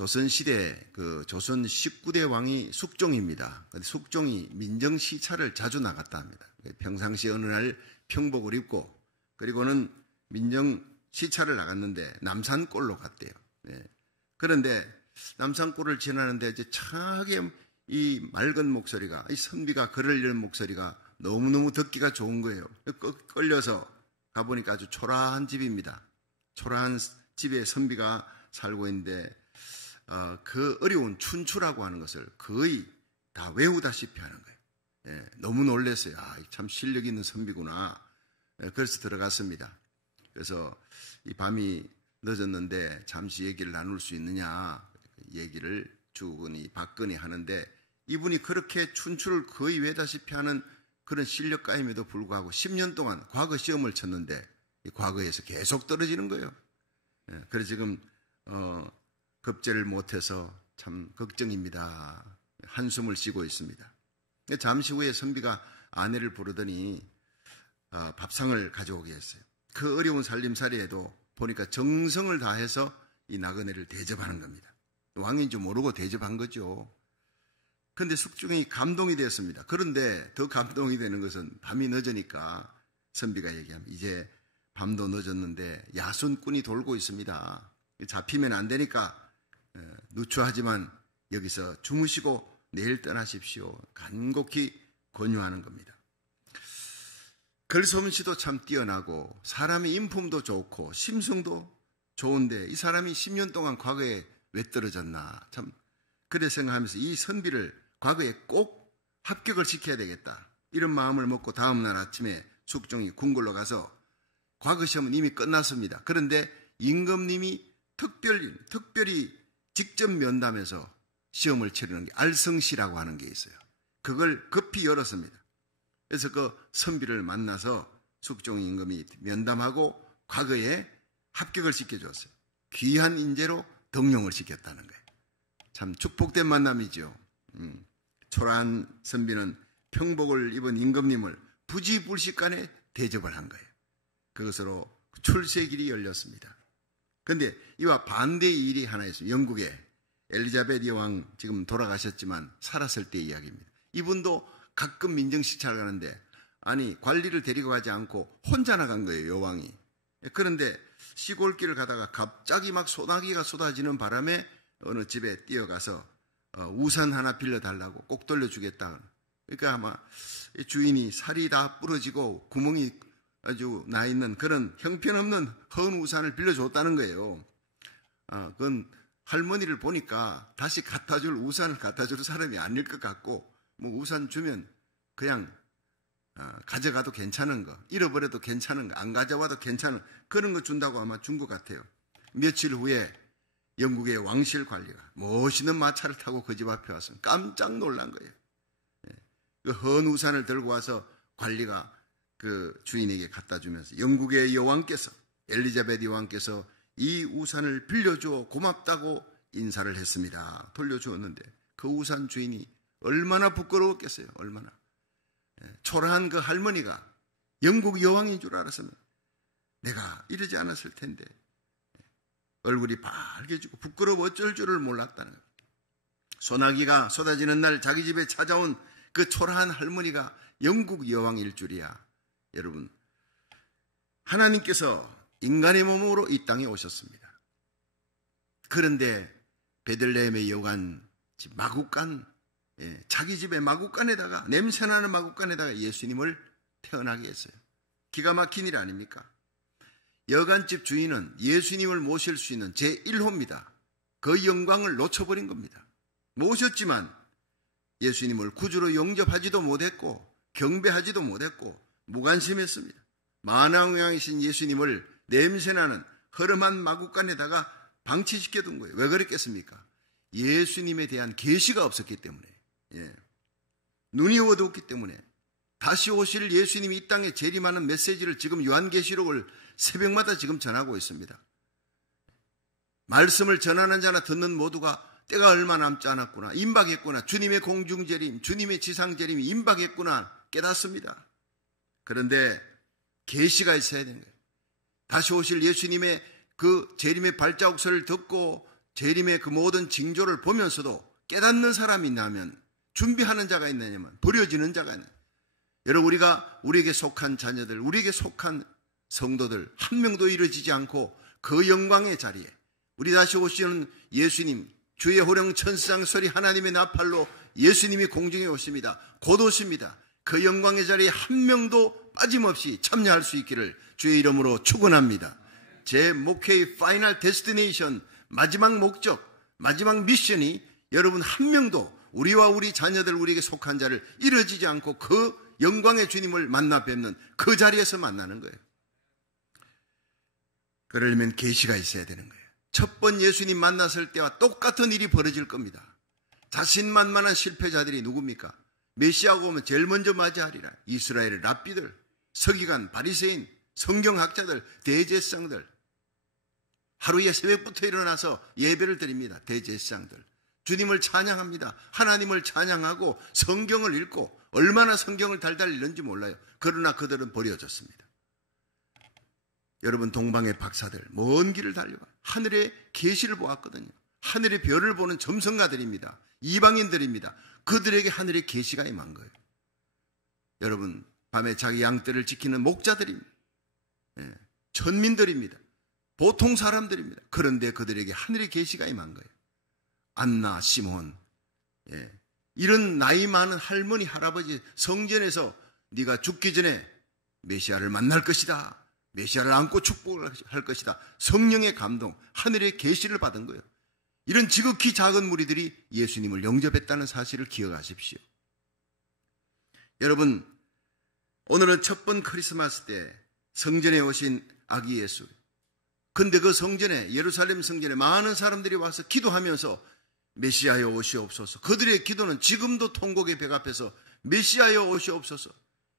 조선시대 조선 19대 왕이 숙종입니다. 숙종이 민정시찰을 자주 나갔다 합니다. 평상시 어느 날 평복을 입고 그리고는 민정시찰을 나갔는데 남산골로 갔대요. 그런데 남산골을 지나는데 이제 차게 이 맑은 목소리가, 이 선비가 글을 읽는 목소리가 너무너무 듣기가 좋은 거예요. 끌려서 가보니까 아주 초라한 집입니다. 초라한 집에 선비가 살고 있는데 그 어려운 춘추라고 하는 것을 거의 다 외우다시피 하는 거예요. 너무 놀랐어요. 참 실력 있는 선비구나. 그래서 들어갔습니다. 그래서 이 밤이 늦었는데 잠시 얘기를 나눌 수 있느냐 얘기를 주군이 박근이 하는데, 이분이 그렇게 춘추를 거의 외다시피 하는 그런 실력가임에도 불구하고 10년 동안 과거 시험을 쳤는데 이 과거에서 계속 떨어지는 거예요. 그래서 지금 급제를 못해서 참 걱정입니다. 한숨을 쉬고 있습니다. 잠시 후에 선비가 아내를 부르더니 밥상을 가져오게 했어요. 그 어려운 살림살이에도 보니까 정성을 다해서 이 나그네를 대접하는 겁니다. 왕인 줄 모르고 대접한 거죠. 그런데 숙종이 감동이 되었습니다. 그런데 더 감동이 되는 것은 밤이 늦으니까 선비가 얘기합니다. 이제 밤도 늦었는데 야손꾼이 돌고 있습니다. 잡히면 안 되니까 누추하지만 여기서 주무시고 내일 떠나십시오. 간곡히 권유하는 겁니다. 글솜씨도 참 뛰어나고 사람의 인품도 좋고 심성도 좋은데 이 사람이 10년 동안 과거에 왜 떨어졌나, 참 그래 생각하면서 이 선비를 과거에 꼭 합격을 시켜야 되겠다 이런 마음을 먹고 다음날 아침에 숙종이 궁궐로 가서 과거 시험은 이미 끝났습니다. 그런데 임금님이 특별히 직접 면담해서 시험을 치르는 게 알성시라고 하는 게 있어요. 그걸 급히 열었습니다. 그래서 그 선비를 만나서 숙종 임금이 면담하고 과거에 합격을 시켜줬어요. 귀한 인재로 등용을 시켰다는 거예요. 참 축복된 만남이죠. 초라한 선비는 평복을 입은 임금님을 부지불식간에 대접을 한 거예요. 그것으로 출세길이 열렸습니다. 그런데 이와 반대의 일이 하나 있습니다. 영국의 엘리자베트 여왕, 지금 돌아가셨지만 살았을 때 이야기입니다. 이분도 가끔 민정시찰 가는데 관리를 데리고 가지 않고 혼자 나간 거예요, 여왕이. 그런데 시골길을 가다가 갑자기 막 소나기가 쏟아지는 바람에 어느 집에 뛰어가서 우산 하나 빌려달라고 꼭 돌려주겠다. 그러니까 아마 주인이 살이 다 부러지고 구멍이 아주 나 있는 그런 형편없는 헌 우산을 빌려줬다는 거예요. 그건 할머니를 보니까 다시 우산을 갖다 줄 사람이 아닐 것 같고, 우산 주면 그냥 가져가도 괜찮은 거, 잃어버려도 괜찮은 거, 안 가져와도 괜찮은 그런 거 준다고 아마 준 것 같아요. 며칠 후에 영국의 왕실 관리가 멋있는 마차를 타고 그 집 앞에 와서 깜짝 놀란 거예요. 그 헌 우산을 들고 와서 관리가 그 주인에게 갖다 주면서 영국의 여왕께서, 엘리자베트 여왕께서 이 우산을 빌려주어 고맙다고 인사를 했습니다. 돌려주었는데 그 우산 주인이 얼마나 부끄러웠겠어요. 얼마나. 초라한 그 할머니가 영국 여왕인 줄 알았으면 내가 이러지 않았을 텐데 얼굴이 빨개지고 부끄러워 어쩔 줄을 몰랐다는 거예요. 소나기가 쏟아지는 날 자기 집에 찾아온 그 초라한 할머니가 영국 여왕일 줄이야. 여러분, 하나님께서 인간의 몸으로 이 땅에 오셨습니다. 그런데 베들레헴의 여관 집 마구간, 자기 집의 마구간에다가, 냄새나는 마구간에다가 예수님을 태어나게 했어요. 기가 막힌 일 아닙니까? 여관집 주인은 예수님을 모실 수 있는 제1호입니다. 그 영광을 놓쳐버린 겁니다. 모셨지만 예수님을 구주로 영접하지도 못했고 경배하지도 못했고 무관심했습니다. 만왕왕이신 예수님을 냄새나는 허름한 마구간에다가 방치시켜둔 거예요. 왜 그랬겠습니까? 예수님에 대한 계시가 없었기 때문에, 눈이 어두웠기 때문에. 다시 오실 예수님이 이 땅에 재림하는 메시지를 지금 요한계시록을 새벽마다 지금 전하고 있습니다. 말씀을 전하는 자나 듣는 모두가 때가 얼마 남지 않았구나, 임박했구나, 주님의 공중재림, 주님의 지상재림이 임박했구나 깨닫습니다. 그런데 계시가 있어야 되는 거예요. 다시 오실 예수님의 그 재림의 발자국 소리를 듣고 재림의 그 모든 징조를 보면서도 깨닫는 사람이 있냐면, 준비하는 자가 있느냐면, 버려지는 자가 있느냐. 여러분, 우리에게 속한 자녀들, 우리에게 속한 성도들 한 명도 이루어지지 않고 그 영광의 자리에 우리 다시 오시는 예수님, 주의 호령 천상 소리 하나님의 나팔로 예수님이 공중에 오십니다. 곧 오십니다. 그 영광의 자리에 한 명도 빠짐없이 참여할 수 있기를 주의 이름으로 축원합니다. 제 목회의 파이널 데스티네이션, 마지막 목적, 마지막 미션이 여러분 한 명도 우리와 우리 자녀들, 우리에게 속한 자를 이루어지지 않고 그 영광의 주님을 만나 뵙는 그 자리에서 만나는 거예요. 그러려면 계시가 있어야 되는 거예요. 첫 번 예수님 만났을 때와 똑같은 일이 벌어질 겁니다. 자신만만한 실패자들이 누굽니까? 메시아가 오면 제일 먼저 맞이하리라. 이스라엘의 랍비들, 서기관, 바리새인, 성경학자들, 대제사장들, 하루에 새벽부터 일어나서 예배를 드립니다. 대제사장들 주님을 찬양합니다. 하나님을 찬양하고 성경을 읽고 얼마나 성경을 달달 읽는지 몰라요. 그러나 그들은 버려졌습니다. 여러분, 동방의 박사들 먼 길을 달려가 하늘의 계시를 보았거든요. 하늘의 별을 보는 점성가들입니다. 이방인들입니다. 그들에게 하늘의 계시가 임한 거예요. 여러분, 밤에 자기 양떼를 지키는 목자들입니다. 천민들입니다. 보통 사람들입니다. 그런데 그들에게 하늘의 계시가 임한 거예요. 안나, 시몬, 이런 나이 많은 할머니, 할아버지 성전에서 네가 죽기 전에 메시아를 만날 것이다. 메시아를 안고 축복을 할 것이다. 성령의 감동, 하늘의 계시를 받은 거예요. 이런 지극히 작은 무리들이 예수님을 영접했다는 사실을 기억하십시오. 여러분, 오늘은 첫 번 크리스마스 때 성전에 오신 아기 예수. 근데 그 성전에, 예루살렘 성전에 많은 사람들이 와서 기도하면서 메시아여 오시옵소서. 그들의 기도는 지금도 통곡의 벽 앞에서 메시아여 오시옵소서.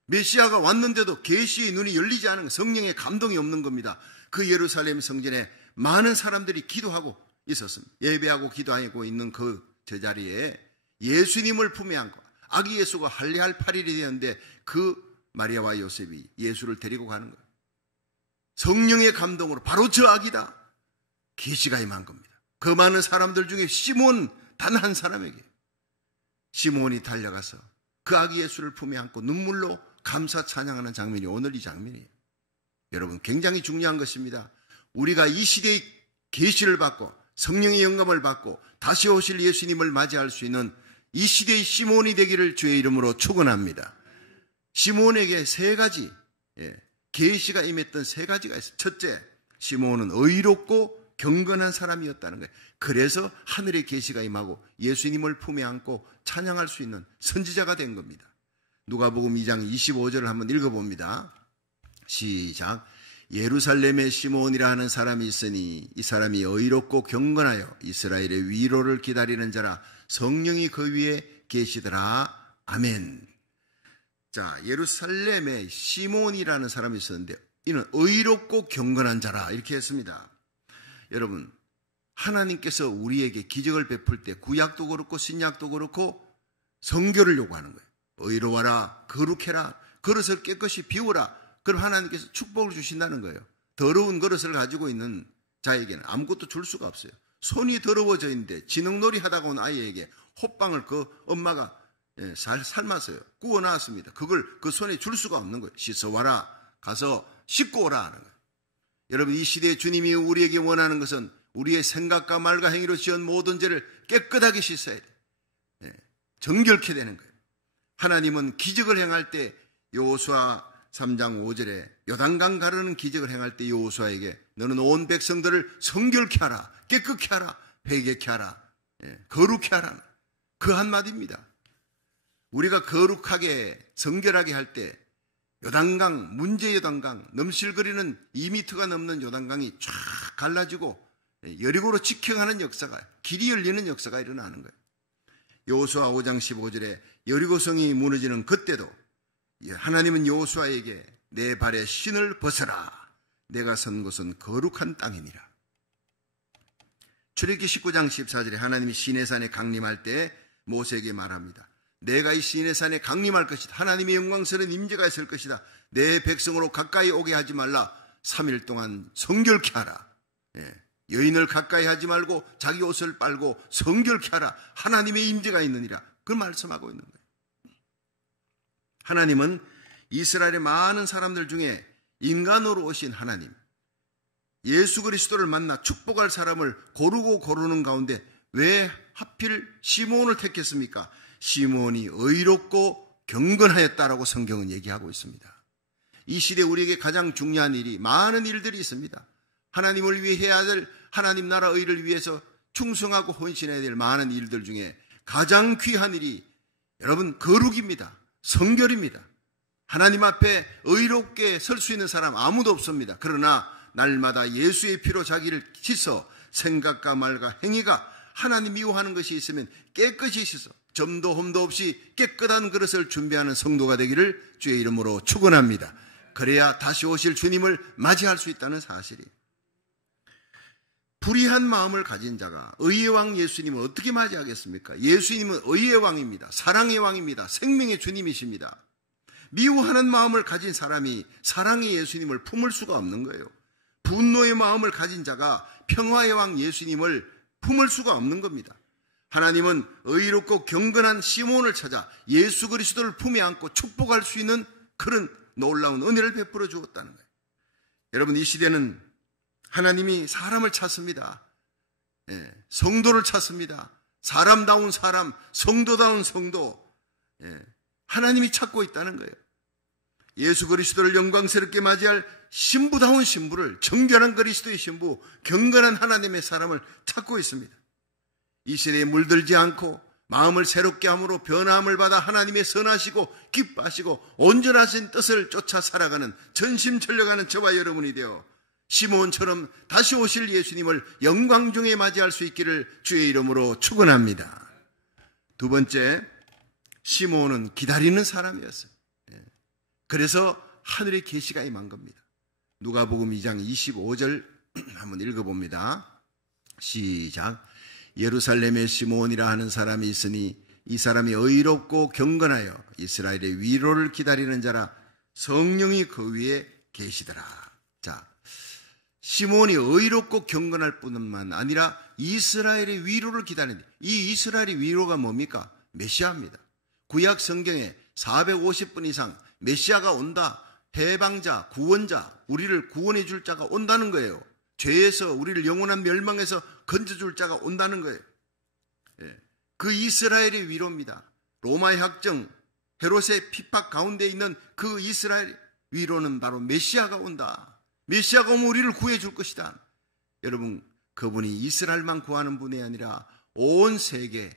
메시아가 왔는데도 계시의 눈이 열리지 않은, 성령의 감동이 없는 겁니다. 그 예루살렘 성전에 많은 사람들이 기도하고 있었습니다. 예배하고 기도하고 있는 그 제자리에 예수님을 품에 안고 아기 예수가 할례할 8일이 되었는데 그 마리아와 요셉이 예수를 데리고 가는 거예요. 성령의 감동으로 바로 저 아기다. 계시가 임한 겁니다. 그 많은 사람들 중에 시몬 단 한 사람에게 시몬이 달려가서 그 아기 예수를 품에 안고 눈물로 감사 찬양하는 장면이 오늘 이 장면이에요. 여러분, 굉장히 중요한 것입니다. 우리가 이 시대의 계시를 받고 성령의 영감을 받고 다시 오실 예수님을 맞이할 수 있는 이 시대의 시몬이 되기를 주의 이름으로 축원합니다. 시몬에게 세 가지 계시가 임했던 세 가지가 있어요. 첫째, 시몬은 의롭고 경건한 사람이었다는 거예요. 그래서 하늘의 계시가 임하고 예수님을 품에 안고 찬양할 수 있는 선지자가 된 겁니다. 누가복음 2장 25절을 한번 읽어봅니다. 시작. 예루살렘에 시몬이라 하는 사람이 있으니 이 사람이 의롭고 경건하여 이스라엘의 위로를 기다리는 자라. 성령이 그 위에 계시더라. 아멘. 자, 예루살렘에 시몬이라는 사람이 있었는데 이는 의롭고 경건한 자라 이렇게 했습니다. 여러분, 하나님께서 우리에게 기적을 베풀 때 구약도 그렇고 신약도 그렇고 성결을 요구하는 거예요. 의로워라, 거룩해라, 그릇을 깨끗이 비우라. 그럼 하나님께서 축복을 주신다는 거예요. 더러운 그릇을 가지고 있는 자에게는 아무것도 줄 수가 없어요. 손이 더러워져 있는데 지능놀이 하다가 온 아이에게 호빵을 그 엄마가 삶았어요. 구워 나왔습니다. 그걸 그 손에 줄 수가 없는 거예요. 씻어와라, 가서 씻고 오라 하는 거예요. 여러분, 이 시대에 주님이 우리에게 원하는 것은 우리의 생각과 말과 행위로 지은 모든 죄를 깨끗하게 씻어야 돼. 정결케 되는 거예요. 하나님은 기적을 행할 때 여호수아 3장 5절에 요단강 가르는 기적을 행할 때 여호수아에게 너는 온 백성들을 성결케 하라, 깨끗케 하라, 회개케 하라, 거룩케 하라. 그 한마디입니다. 우리가 거룩하게 성결하게 할 때 요단강, 문제 요단강, 넘실거리는 2m가 넘는 요단강이 쫙 갈라지고 여리고로 직행하는 역사가, 길이 열리는 역사가 일어나는 거예요. 여호수아 5장 15절에 여리고성이 무너지는 그때도 하나님은 여호수아에게 내 발에 신을 벗어라. 내가 선 곳은 거룩한 땅이니라. 출애굽기 19장 14절에 하나님이 시내산에 강림할 때 모세에게 말합니다. 내가 이 시내산에 강림할 것이다. 하나님의 영광스러운 임재가 있을 것이다. 내 백성으로 가까이 오게 하지 말라. 3일 동안 성결케 하라. 여인을 가까이 하지 말고 자기 옷을 빨고 성결케 하라. 하나님의 임재가 있느니라. 그걸 말씀하고 있는 거예요. 하나님은 이스라엘의 많은 사람들 중에 인간으로 오신 하나님, 예수 그리스도를 만나 축복할 사람을 고르는 가운데 왜 하필 시므온을 택했습니까? 시므온이 의롭고 경건하였다라고 성경은 얘기하고 있습니다. 이 시대 우리에게 가장 중요한 일이, 많은 일들이 있습니다. 하나님을 위해 해야 될, 하나님 나라 의를 위해서 충성하고 헌신해야 될 많은 일들 중에 가장 귀한 일이 여러분 거룩입니다. 성결입니다. 하나님 앞에 의롭게 설 수 있는 사람 아무도 없습니다. 그러나 날마다 예수의 피로 자기를 씻어 생각과 말과 행위가 하나님 미워하는 것이 있으면 깨끗이 씻어 점도 흠도 없이 깨끗한 그릇을 준비하는 성도가 되기를 주의 이름으로 축원합니다. 그래야 다시 오실 주님을 맞이할 수 있다는 사실이. 불의한 마음을 가진 자가 의의 왕 예수님을 어떻게 맞이하겠습니까? 예수님은 의의 왕입니다. 사랑의 왕입니다. 생명의 주님이십니다. 미워하는 마음을 가진 사람이 사랑의 예수님을 품을 수가 없는 거예요. 분노의 마음을 가진 자가 평화의 왕 예수님을 품을 수가 없는 겁니다. 하나님은 의롭고 경건한 시몬을 찾아 예수 그리스도를 품에 안고 축복할 수 있는 그런 놀라운 은혜를 베풀어 주었다는 거예요. 여러분, 이 시대는 하나님이 사람을 찾습니다. 성도를 찾습니다. 사람다운 사람, 성도다운 성도, 하나님이 찾고 있다는 거예요. 예수 그리스도를 영광스럽게 맞이할 신부다운 신부를, 정결한 그리스도의 신부, 경건한 하나님의 사람을 찾고 있습니다. 이 시대에 물들지 않고 마음을 새롭게 함으로 변화함을 받아 하나님의 선하시고 기뻐하시고 온전하신 뜻을 쫓아 살아가는, 전심전력하는 저와 여러분이 되어 시므온처럼 다시 오실 예수님을 영광 중에 맞이할 수 있기를 주의 이름으로 축원합니다. 두 번째, 시므온은 기다리는 사람이었어요. 그래서 하늘의 계시가 임한 겁니다. 누가복음 2장 25절 한번 읽어봅니다. 시작. 예루살렘에 시므온이라 하는 사람이 있으니 이 사람이 의롭고 경건하여 이스라엘의 위로를 기다리는 자라. 성령이 그 위에 계시더라. 자, 시므온이 의롭고 경건할 뿐만 아니라 이스라엘의 위로를 기다리는, 이 이스라엘의 위로가 뭡니까? 메시아입니다. 구약 성경에 450분 이상 메시아가 온다, 해방자, 구원자, 우리를 구원해 줄 자가 온다는 거예요. 죄에서 우리를 영원한 멸망에서 건져줄 자가 온다는 거예요. 그 이스라엘의 위로입니다. 로마의 학정, 헤롯의 핍박 가운데 있는 그 이스라엘 위로는 바로 메시아가 온다. 메시아가 오면 우리를 구해 줄 것이다. 여러분, 그분이 이스라엘만 구하는 분이 아니라 온 세계,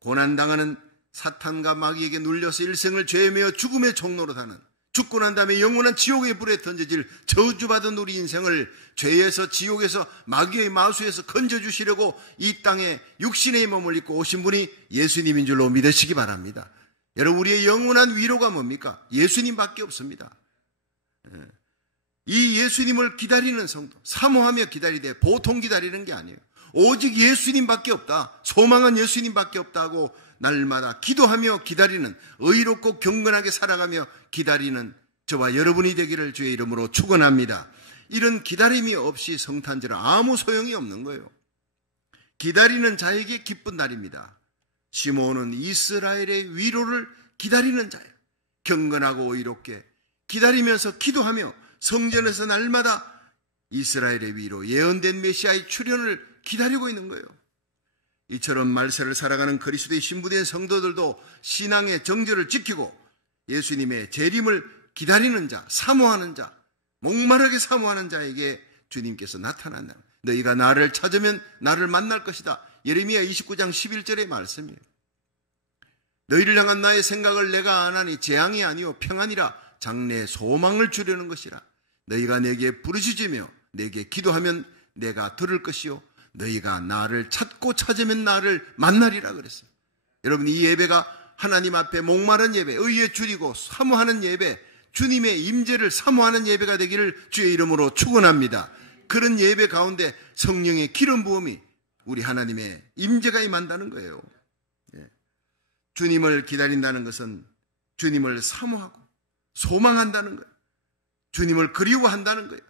고난당하는 사탄과 마귀에게 눌려서 일생을 죄에 매어 죽음의 종로로 사는, 죽고 난 다음에 영원한 지옥의 불에 던져질 저주받은 우리 인생을 죄에서, 지옥에서, 마귀의 마수에서 건져주시려고 이 땅에 육신의 몸을 입고 오신 분이 예수님인 줄로 믿으시기 바랍니다. 여러분, 우리의 영원한 위로가 뭡니까? 예수님밖에 없습니다. 이 예수님을 기다리는 성도, 사모하며 기다리되 보통 기다리는 게 아니에요. 오직 예수님밖에 없다, 소망은 예수님밖에 없다고 날마다 기도하며 기다리는, 의롭고 경건하게 살아가며 기다리는 저와 여러분이 되기를 주의 이름으로 축원합니다. 이런 기다림이 없이 성탄절은 아무 소용이 없는 거예요. 기다리는 자에게 기쁜 날입니다. 시므온은 이스라엘의 위로를 기다리는 자예요. 경건하고 의롭게 기다리면서 기도하며 성전에서 날마다 이스라엘의 위로, 예언된 메시아의 출현을 기다리고 있는 거예요. 이처럼 말세를 살아가는 그리스도의 신부된 성도들도 신앙의 정절을 지키고 예수님의 재림을 기다리는 자, 사모하는 자, 목마르게 사모하는 자에게 주님께서 나타난다. 너희가 나를 찾으면 나를 만날 것이다. 예레미야 29장 11절의 말씀이에요. 너희를 향한 나의 생각을 내가 아나니 재앙이 아니요 평안이라, 장래에 소망을 주려는 것이라. 너희가 내게 부르짖으며 내게 기도하면 내가 들을 것이요 너희가 나를 찾고 찾으면 나를 만나리라 그랬어요. 여러분, 이 예배가 하나님 앞에 목마른 예배, 의에 줄이고 사모하는 예배, 주님의 임재를 사모하는 예배가 되기를 주의 이름으로 축원합니다. 그런 예배 가운데 성령의 기름 부음이, 우리 하나님의 임재가 임한다는 거예요. 주님을 기다린다는 것은 주님을 사모하고 소망한다는 거예요. 주님을 그리워한다는 거예요.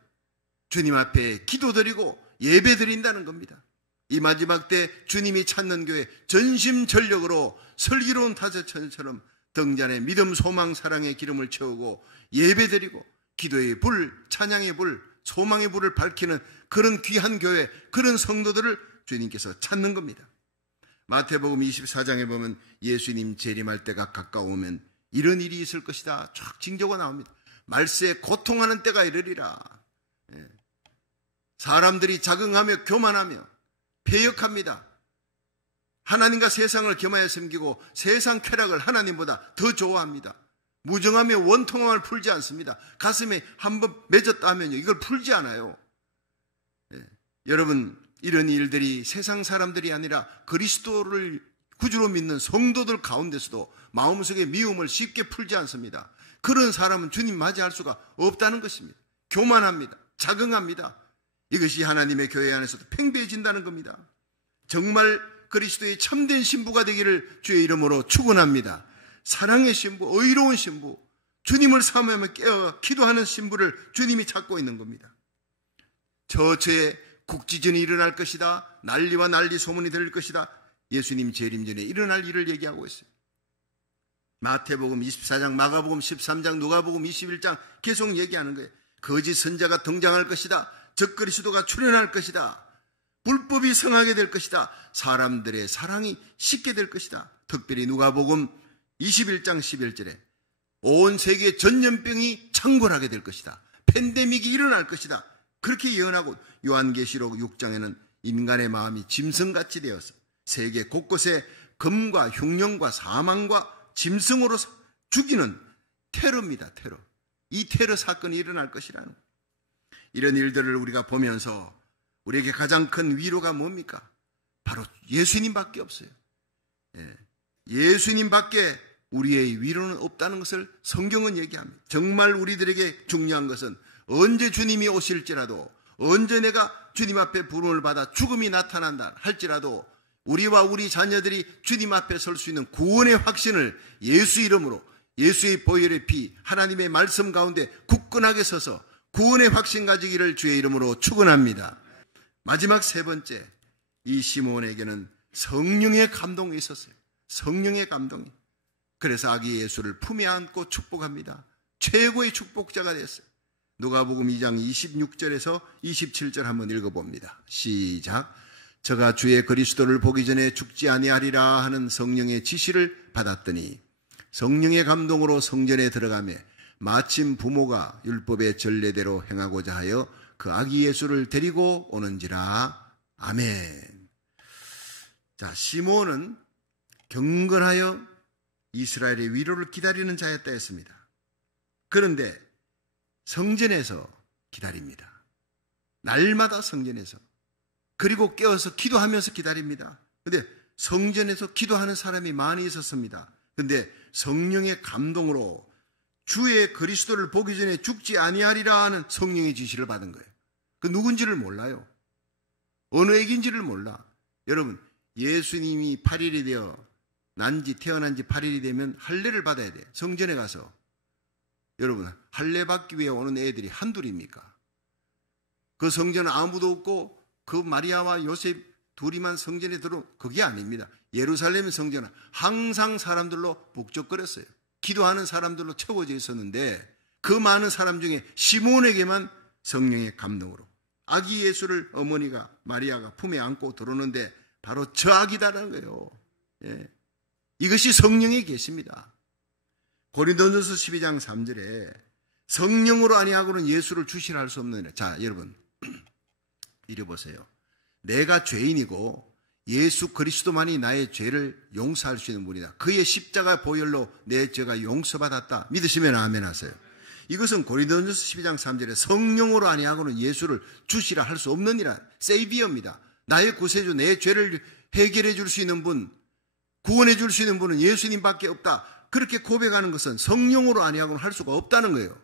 주님 앞에 기도드리고 예배드린다는 겁니다. 이 마지막 때 주님이 찾는 교회 전심전력으로 슬기로운 타자천처럼 등잔에 믿음, 소망, 사랑의 기름을 채우고 예배드리고 기도의 불, 찬양의 불, 소망의 불을 밝히는 그런 귀한 교회, 그런 성도들을 주님께서 찾는 겁니다. 마태복음 24장에 보면 예수님 재림할 때가 가까우면 이런 일이 있을 것이다 쫙 징조가 나옵니다. 말세에 고통하는 때가 이르리라. 사람들이 자긍하며 교만하며 패역합니다. 하나님과 세상을 겸하여 섬기고 세상 쾌락을 하나님보다 더 좋아합니다. 무정하며 원통함을 풀지 않습니다. 가슴에 한번 맺었다 하면요, 이걸 풀지 않아요. 여러분, 이런 일들이 세상 사람들이 아니라 그리스도를 구주로 믿는 성도들 가운데서도 마음속에 미움을 쉽게 풀지 않습니다. 그런 사람은 주님 맞이할 수가 없다는 것입니다. 교만합니다. 자긍합니다. 이것이 하나님의 교회 안에서도 팽배해진다는 겁니다. 정말 그리스도의 참된 신부가 되기를 주의 이름으로 축원합니다. 사랑의 신부, 의로운 신부, 주님을 사모하며 깨어 기도하는 신부를 주님이 찾고 있는 겁니다. 저처에 국지전이 일어날 것이다. 난리와 난리 소문이 들릴 것이다. 예수님 재림 전에 일어날 일을 얘기하고 있어요. 마태복음 24장, 마가복음 13장, 누가복음 21장 계속 얘기하는 거예요. 거짓 선자가 등장할 것이다. 적그리스도가 출현할 것이다. 불법이 성하게 될 것이다. 사람들의 사랑이 식게 될 것이다. 특별히 누가복음 21장 11절에 온 세계 전염병이 창궐하게 될 것이다. 팬데믹이 일어날 것이다. 그렇게 예언하고 요한계시록 6장에는 인간의 마음이 짐승같이 되어서 세계 곳곳에 금과 흉년과 사망과 짐승으로 죽이는 테러입니다. 테러. 이 테러 사건이 일어날 것이라는 거예요. 이런 일들을 우리가 보면서 우리에게 가장 큰 위로가 뭡니까? 바로 예수님밖에 없어요. 예수님밖에 우리의 위로는 없다는 것을 성경은 얘기합니다. 정말 우리들에게 중요한 것은 언제 주님이 오실지라도, 언제 내가 주님 앞에 부름을 받아 죽음이 나타난다 할지라도 우리와 우리 자녀들이 주님 앞에 설 수 있는 구원의 확신을 예수 이름으로, 예수의 보혈의 피, 하나님의 말씀 가운데 굳건하게 서서 구원의 확신 가지기를 주의 이름으로 축원합니다. 마지막 세 번째, 이 시몬에게는 성령의 감동이 있었어요. 성령의 감동이. 그래서 아기 예수를 품에 안고 축복합니다. 최고의 축복자가 됐어요. 누가복음 2장 26절에서 27절 한번 읽어봅니다. 시작. 저가 주의 그리스도를 보기 전에 죽지 아니하리라 하는 성령의 지시를 받았더니 성령의 감동으로 성전에 들어가며 마침 부모가 율법의 전례대로 행하고자 하여 그 아기 예수를 데리고 오는지라. 아멘. 자, 시몬은 경건하여 이스라엘의 위로를 기다리는 자였다 했습니다. 그런데 성전에서 기다립니다. 날마다 성전에서. 그리고 깨어서 기도하면서 기다립니다. 그런데 성전에서 기도하는 사람이 많이 있었습니다. 그런데 성령의 감동으로 주의 그리스도를 보기 전에 죽지 아니하리라 하는 성령의 지시를 받은 거예요. 그 누군지를 몰라요. 어느 애기인지를 몰라. 여러분, 예수님이 8일이 되어 태어난 지 8일이 되면 할례를 받아야 돼요. 성전에 가서. 여러분, 할례 받기 위해 오는 애들이 한둘입니까? 그 성전은 아무도 없고 그 마리아와 요셉 둘이만 성전에 들어온 그게 아닙니다. 예루살렘 성전은 항상 사람들로 북적거렸어요. 기도하는 사람들로 채워져 있었는데 그 많은 사람 중에 시몬에게만 성령의 감동으로 아기 예수를 어머니가 마리아가 품에 안고 들어오는데 바로 저 아기다라는 거예요. 이것이 성령이 계십니다. 고린도전서 12장 3절에 성령으로 아니하고는 예수를 주시라 할 수 없느니라. 자, 여러분 이리 보세요. 내가 죄인이고 예수 그리스도만이 나의 죄를 용서할 수 있는 분이다. 그의 십자가 보혈로 내 죄가 용서받았다. 믿으시면 아멘 하세요. 이것은 고린도전서 12장 3절에 성령으로 아니하고는 예수를 주시라 할 수 없느니라. 세이비어입니다. 나의 구세주, 내 죄를 해결해 줄 수 있는 분, 구원해 줄 수 있는 분은 예수님밖에 없다. 그렇게 고백하는 것은 성령으로 아니하고는 할 수가 없다는 거예요.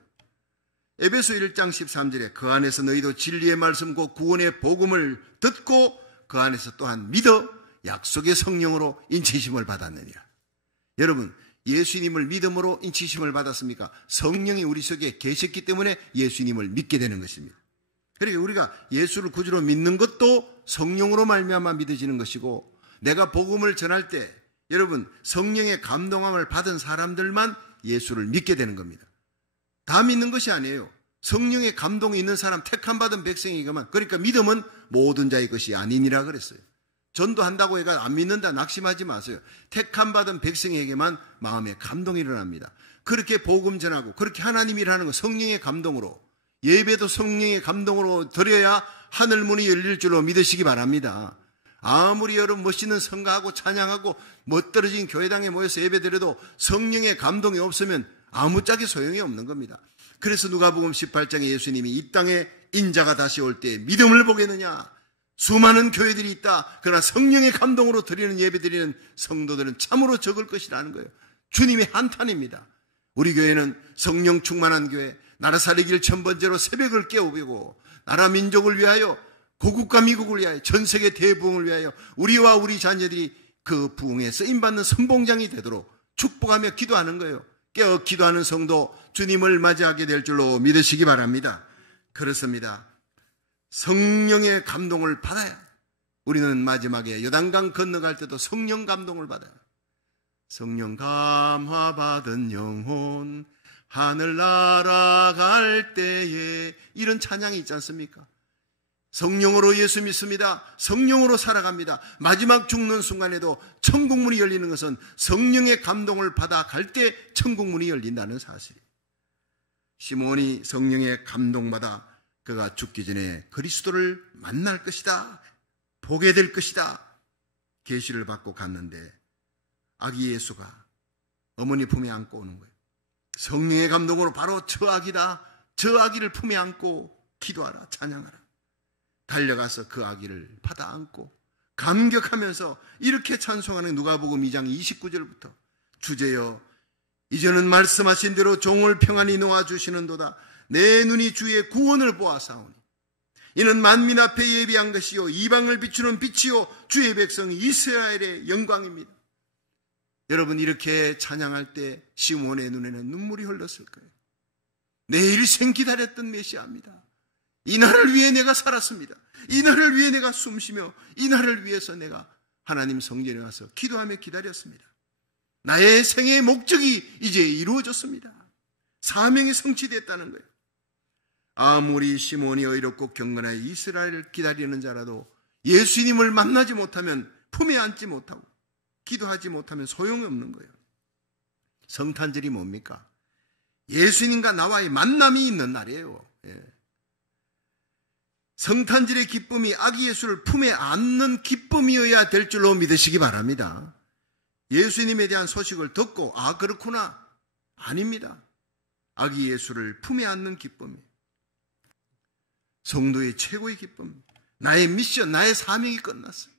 에베소 1장 13절에 그 안에서 너희도 진리의 말씀 곧 구원의 복음을 듣고 그 안에서 또한 믿어 약속의 성령으로 인치심을 받았느니라. 여러분, 예수님을 믿음으로 인치심을 받았습니까? 성령이 우리 속에 계셨기 때문에 예수님을 믿게 되는 것입니다. 그러니까 우리가 예수를 구주로 믿는 것도 성령으로 말미암아 믿어지는 것이고, 내가 복음을 전할 때 여러분 성령의 감동함을 받은 사람들만 예수를 믿게 되는 겁니다. 다 믿는 것이 아니에요. 성령의 감동이 있는 사람, 택함 받은 백성에게만. 그러니까 믿음은 모든 자의 것이 아니니라 그랬어요. 전도한다고 해가 안 믿는다 낙심하지 마세요. 택함 받은 백성에게만 마음에 감동이 일어납니다. 그렇게 복음 전하고 그렇게 하나님이 일하는 거 성령의 감동으로, 예배도 성령의 감동으로 드려야 하늘 문이 열릴 줄로 믿으시기 바랍니다. 아무리 여러분 멋있는 성가하고 찬양하고 멋들어진 교회당에 모여서 예배드려도 성령의 감동이 없으면 아무짝에 소용이 없는 겁니다. 그래서 누가복음 18장에 예수님이 이 땅에 인자가 다시 올 때 믿음을 보겠느냐, 수많은 교회들이 있다. 그러나 성령의 감동으로 드리는 예배드리는 성도들은 참으로 적을 것이라는 거예요. 주님의 한탄입니다. 우리 교회는 성령 충만한 교회, 나라 살리기를 천번째로 새벽을 깨우고 나라 민족을 위하여, 고국과 미국을 위하여, 전 세계 대부흥을 위하여 우리와 우리 자녀들이 그 부흥에 쓰임받는 선봉장이 되도록 축복하며 기도하는 거예요. 깨어 기도하는 성도 주님을 맞이하게 될 줄로 믿으시기 바랍니다. 그렇습니다. 성령의 감동을 받아야 우리는 마지막에 요단강 건너갈 때도 성령 감동을 받아요. 성령 감화 받은 영혼 하늘 날아갈 때에, 이런 찬양이 있지 않습니까? 성령으로 예수 믿습니다. 성령으로 살아갑니다. 마지막 죽는 순간에도 천국문이 열리는 것은 성령의 감동을 받아 갈 때 천국문이 열린다는 사실. 시몬이 성령의 감동받아 그가 죽기 전에 그리스도를 만날 것이다, 보게 될 것이다 계시를 받고 갔는데 아기 예수가 어머니 품에 안고 오는 거예요. 성령의 감동으로 바로 저 아기다, 저 아기를 품에 안고 기도하라, 찬양하라. 달려가서 그 아기를 받아 안고 감격하면서 이렇게 찬송하는 누가복음 2장 29절부터 주제여 이제는 말씀하신 대로 종을 평안히 놓아주시는도다. 내 눈이 주의 구원을 보아사오니 이는 만민 앞에 예비한 것이요 이방을 비추는 빛이요 주의 백성 이스라엘의 영광입니다. 여러분, 이렇게 찬양할 때 시몬의 눈에는 눈물이 흘렀을 거예요. 내 일생 기다렸던 메시아입니다. 이 날을 위해 내가 살았습니다. 이 날을 위해 내가 숨쉬며 이 날을 위해서 내가 하나님 성전에 와서 기도하며 기다렸습니다. 나의 생애의 목적이 이제 이루어졌습니다. 사명이 성취됐다는 거예요. 아무리 시몬이 의롭고 경건하여 이스라엘을 기다리는 자라도 예수님을 만나지 못하면, 품에 안지 못하고 기도하지 못하면 소용이 없는 거예요. 성탄절이 뭡니까? 예수님과 나와의 만남이 있는 날이에요. 성탄절의 기쁨이 아기 예수를 품에 안는 기쁨이어야 될 줄로 믿으시기 바랍니다. 예수님에 대한 소식을 듣고 아 그렇구나, 아닙니다. 아기 예수를 품에 안는 기쁨이 성도의 최고의 기쁨. 나의 미션, 나의 사명이 끝났어요.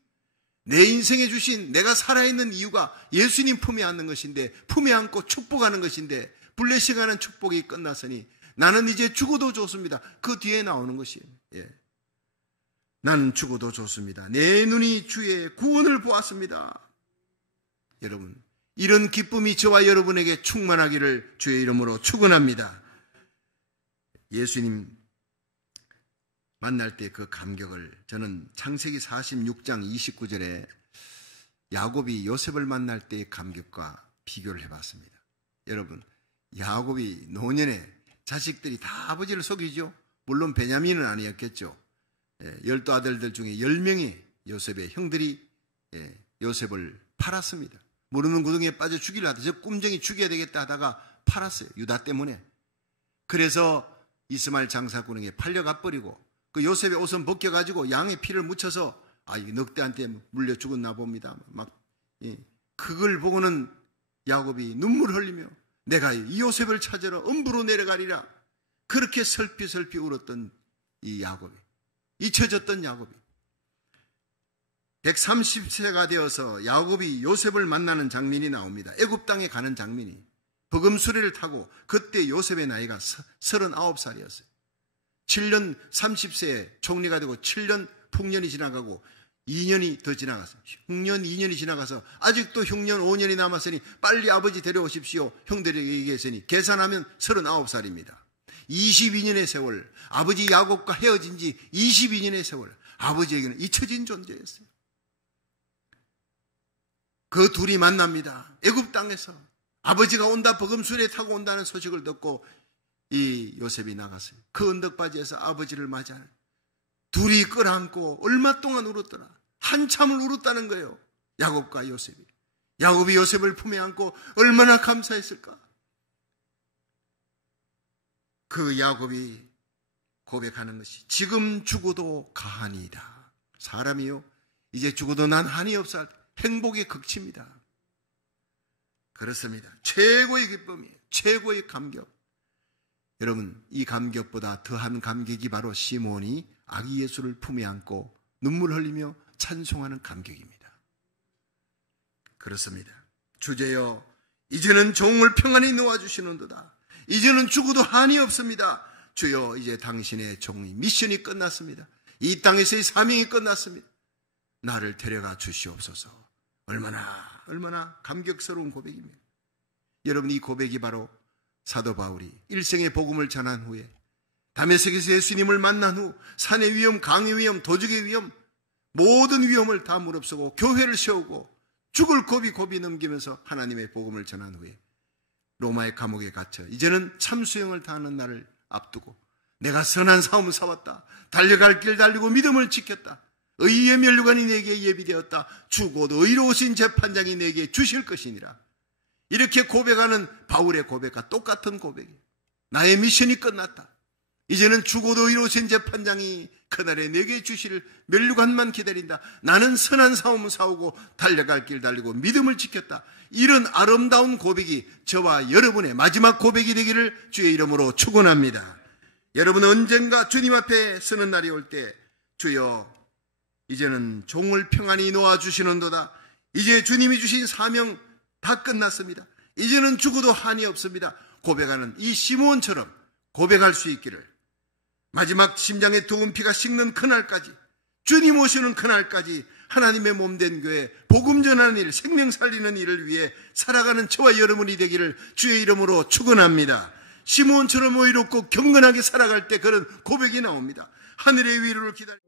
내 인생에 주신, 내가 살아있는 이유가 예수님 품에 안는 것인데, 품에 안고 축복하는 것인데, 블레싱하는 축복이 끝났으니 나는 이제 죽어도 좋습니다. 그 뒤에 나오는 것이에요. 나는 죽어도 좋습니다. 내 눈이 주의 구원을 보았습니다. 여러분, 이런 기쁨이 저와 여러분에게 충만하기를 주의 이름으로 축원합니다. 예수님 만날 때 그 감격을 저는 창세기 46장 29절에 야곱이 요셉을 만날 때의 감격과 비교를 해봤습니다. 여러분, 야곱이 노년에 자식들이 다 아버지를 속이죠. 물론 베냐민은 아니었겠죠. 12아들들 중에 10명의 요셉의 형들이 요셉을 팔았습니다. 모르는 구덩이에 빠져 죽이려 하다, 저 꼼정이 죽여야 되겠다 하다가 팔았어요. 유다 때문에. 그래서 이스마엘 장사꾼에게 팔려가 버리고 그 요셉의 옷은 벗겨가지고 양의 피를 묻혀서 이 늑대한테 물려 죽었나 봅니다. 그걸 보고는 야곱이 눈물을 흘리며 내가 이 요셉을 찾으러 음부로 내려가리라. 그렇게 슬피슬피 울었던 이 야곱이, 잊혀졌던 야곱이 130세가 되어서 야곱이 요셉을 만나는 장면이 나옵니다. 애굽 땅에 가는 장면이. 버금수레를 타고, 그때 요셉의 나이가 39살이었어요. 7년 30세에 총리가 되고 7년 풍년이 지나가고 2년이 더 지나갔어요. 흉년 2년이 지나가서 아직도 흉년 5년이 남았으니 빨리 아버지 데려오십시오. 형들에게 얘기했으니 계산하면 39살입니다. 22년의 세월, 아버지 야곱과 헤어진 지 22년의 세월, 아버지에게는 잊혀진 존재였어요. 그 둘이 만납니다. 애굽 땅에서 아버지가 온다, 버금수레 타고 온다는 소식을 듣고 이 요셉이 나갔어요. 그 언덕바지에서 아버지를 맞아 둘이 끌어안고 얼마 동안 울었더라. 한참을 울었다는 거예요. 야곱과 요셉이. 야곱이 요셉을 품에 안고 얼마나 감사했을까. 그 야곱이 고백하는 것이 지금 죽어도 가하니이다. 사람이요, 이제 죽어도 난 한이 없어 행복의 극치입니다. 그렇습니다. 최고의 기쁨이에요. 최고의 감격. 여러분, 이 감격보다 더한 감격이 바로 시몬이 아기 예수를 품에 안고 눈물 흘리며 찬송하는 감격입니다. 그렇습니다. 주제여, 이제는 종을 평안히 놓아주시는도다. 이제는 죽어도 한이 없습니다. 주여, 이제 당신의 종이 미션이 끝났습니다. 이 땅에서의 사명이 끝났습니다. 나를 데려가 주시옵소서. 얼마나 감격스러운 고백입니다. 여러분, 이 고백이 바로 사도 바울이 일생의 복음을 전한 후에 다메섹에서 예수님을 만난 후 산의 위험, 강의 위험, 도적의 위험, 모든 위험을 다 무릅쓰고 교회를 세우고 죽을 고비 넘기면서 하나님의 복음을 전한 후에 로마의 감옥에 갇혀 이제는 참수형을 당하는 날을 앞두고 내가 선한 싸움을 싸웠다. 달려갈 길 달리고 믿음을 지켰다. 의의 면류관이 내게 예비되었다. 죽어도 의로우신 재판장이 내게 주실 것이니라. 이렇게 고백하는 바울의 고백과 똑같은 고백이에요. 나의 미션이 끝났다. 이제는 죽어도 의로우신 재판장이 그날에 내게 주실 면류관만 기다린다. 나는 선한 싸움을 싸우고 달려갈 길 달리고 믿음을 지켰다. 이런 아름다운 고백이 저와 여러분의 마지막 고백이 되기를 주의 이름으로 축원합니다. 여러분은 언젠가 주님 앞에 서는 날이 올 때 주여, 이제는 종을 평안히 놓아주시는도다. 이제 주님이 주신 사명 다 끝났습니다. 이제는 죽어도 한이 없습니다. 고백하는 이 시몬처럼 고백할 수 있기를, 마지막 심장의 두근피가 식는 그날까지, 주님 오시는 그날까지 하나님의 몸된 교회, 복음 전하는 일, 생명 살리는 일을 위해 살아가는 저와 여러분이 되기를 주의 이름으로 축원합니다. 시몬처럼 의롭고 경건하게 살아갈 때 그런 고백이 나옵니다. 하늘의 위로를 기다려